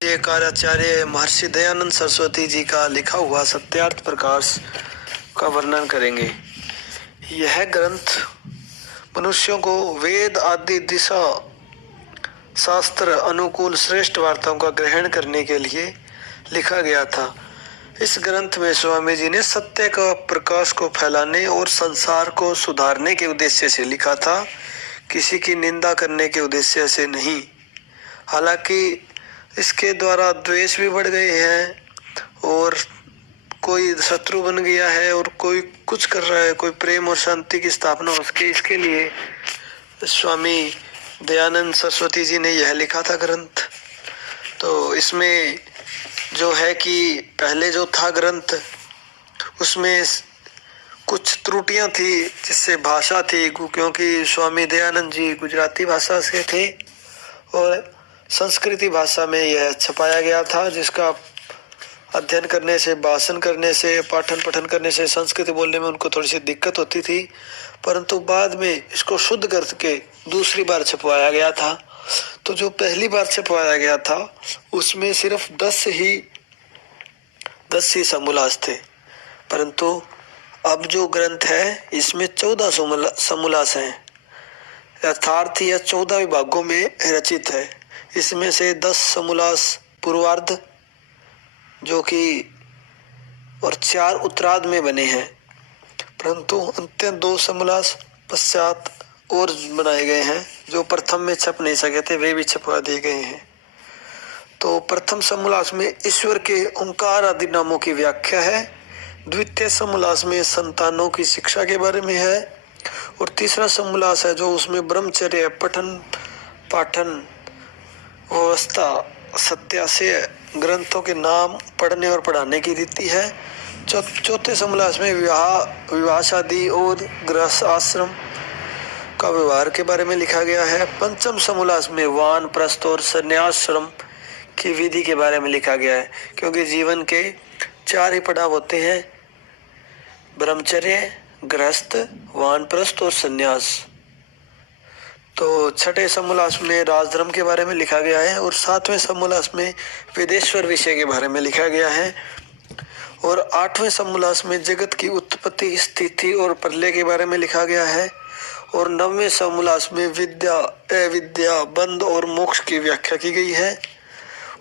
ये कार्याचार्य महर्षि दयानंद सरस्वती जी का लिखा हुआ सत्यार्थ प्रकाश का वर्णन करेंगे। यह ग्रंथ मनुष्यों को वेद आदि दिशा शास्त्र अनुकूल श्रेष्ठ वार्ताओं का ग्रहण करने के लिए लिखा गया था। इस ग्रंथ में स्वामी जी ने सत्य का प्रकाश को फैलाने और संसार को सुधारने के उद्देश्य से लिखा था, किसी की निंदा करने के उद्देश्य से नहीं। हालांकि इसके द्वारा द्वेष भी बढ़ गए हैं और कोई शत्रु बन गया है और कोई कुछ कर रहा है, कोई प्रेम और शांति की स्थापना हो सके, इसके लिए स्वामी दयानंद सरस्वती जी ने यह लिखा था ग्रंथ। तो इसमें जो है कि पहले जो था ग्रंथ उसमें कुछ त्रुटियां थी, जिससे भाषा थी, क्योंकि स्वामी दयानंद जी गुजराती भाषा से थे और संस्कृति भाषा में यह छपाया गया था, जिसका अध्ययन करने से, भाषण करने से, पाठन पठन करने से संस्कृत बोलने में उनको थोड़ी सी दिक्कत होती थी। परंतु बाद में इसको शुद्ध करके दूसरी बार छपवाया गया था। तो जो पहली बार छपवाया गया था उसमें सिर्फ 10 ही समोल्लास थे, परंतु अब जो ग्रंथ है इसमें 14 समोल्लास हैं, अर्थात यह 14 विभागों में रचित है। इसमें से 10 समोल्लास पूर्वार्ध जो कि और 4 उत्तरार्ध में बने हैं, परंतु अंतिम 2 समोल्लास पश्चात और बनाए गए हैं जो प्रथम में छप नहीं सके थे, वे भी छपवा दिए गए हैं। तो प्रथम समोल्लास में ईश्वर के ओंकार आदि नामों की व्याख्या है, द्वितीय समोल्लास में संतानों की शिक्षा के बारे में है और तीसरा समोल्लास है जो उसमें ब्रह्मचर्य, पठन पाठन, व्यवस्था, सत्याशय, ग्रंथों के नाम, पढ़ने और पढ़ाने की रीति है। चौथे समोल्लास में विवाह शादी और गृहस्थ आश्रम का व्यवहार के बारे में लिखा गया है। पंचम समोल्लास में वानप्रस्थ और संन्यासाश्रम की विधि के बारे में लिखा गया है, क्योंकि जीवन के 4 ही पड़ाव होते हैं, ब्रह्मचर्य, गृहस्थ, वानप्रस्थ और संन्यास। तो छठे समोल्लास में राजधर्म के बारे में लिखा गया है और 7वें समोल्लास में वेदेश्वर विषय के बारे में लिखा गया है और 8वें समोल्लास में जगत की उत्पत्ति, स्थिति और प्रलय के बारे में लिखा गया है और 9वें समोल्लास में विद्या, अविद्या, बंध और मोक्ष की व्याख्या की गई है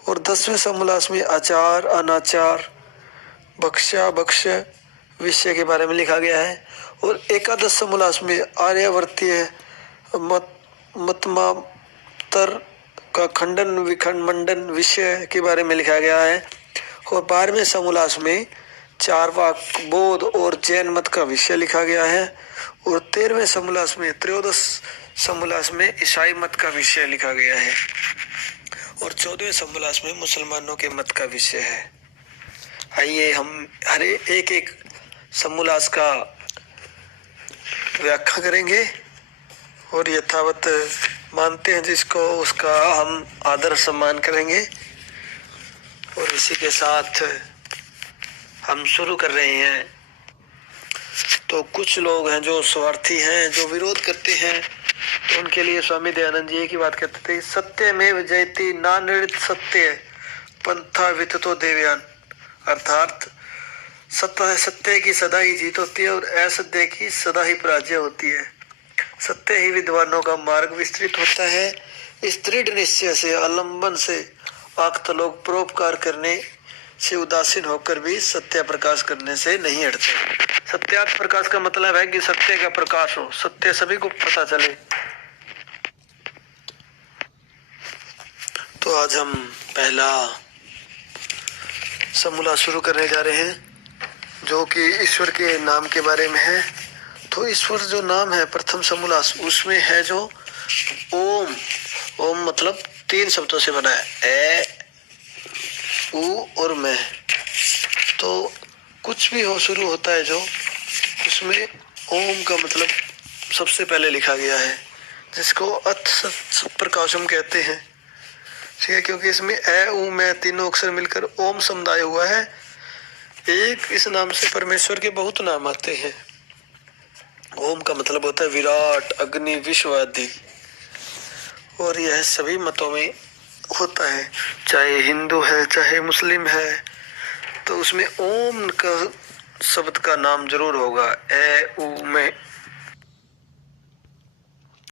और 10वें समोल्लास में आचार, अनाचार, भक्ष्या भक्ष्य विषय के बारे में लिखा गया है और 11 समोल्लास में आर्यावर्तीय मतमातर का खंडन विखंडन विषय के बारे में लिखा गया है और 12वें समोल्लास में चार्वाक, बौद्ध और जैन मत का विषय लिखा गया है और 13वें समोल्लास में, त्रयोदश समोल्लास में ईसाई मत का विषय लिखा गया है और 14वें समोल्लास में मुसलमानों के मत का विषय है। आइए हम हर एक समोल्लास का व्याख्या करेंगे और यथावत मानते हैं जिसको उसका हम आदर सम्मान करेंगे। और इसी के साथ हम शुरू कर रहे हैं। तो कुछ लोग हैं जो स्वार्थी हैं, जो विरोध करते हैं, तो उनके लिए स्वामी दयानंद जी एक ही बात कहते थे, सत्य में जयति नानृत सत्य पंथा विततो देवयान, अर्थात सत्य की सदा ही जीत होती है और असत्य की सदा ही पराजय होती है। सत्य ही विद्वानों का मार्ग विस्तृत होता है। इस दृढ़ निश्चय से, आलंबन से आक्त लोग परोपकार करने से उदासीन होकर भी सत्य प्रकाश करने से नहीं हटते। सत्यार्थ प्रकाश का मतलब है कि सत्य का प्रकाश हो, सत्य सभी को पता चले। तो आज हम पहला समोल्लास शुरू करने जा रहे हैं जो कि ईश्वर के नाम के बारे में है। तो ईश्वर जो नाम है प्रथम समोल्लास, उसमें है जो ओम। ओम मतलब 3 शब्दों से बना है, ए, उ और मैं। तो कुछ भी हो शुरू होता है जो, उसमें ओम का मतलब सबसे पहले लिखा गया है, जिसको अथ प्रकाशम कहते हैं। ठीक है, क्योंकि इसमें ए, उ, मैं तीनों अक्षर मिलकर ओम समुदाय हुआ है। एक इस नाम से परमेश्वर के बहुत नाम आते हैं। ओम का मतलब होता है विराट, अग्नि, विश्व आदि। और यह सभी मतों में होता है, चाहे हिंदू है चाहे मुस्लिम है, तो उसमें ओम का शब्द का नाम जरूर होगा। ए ऊ में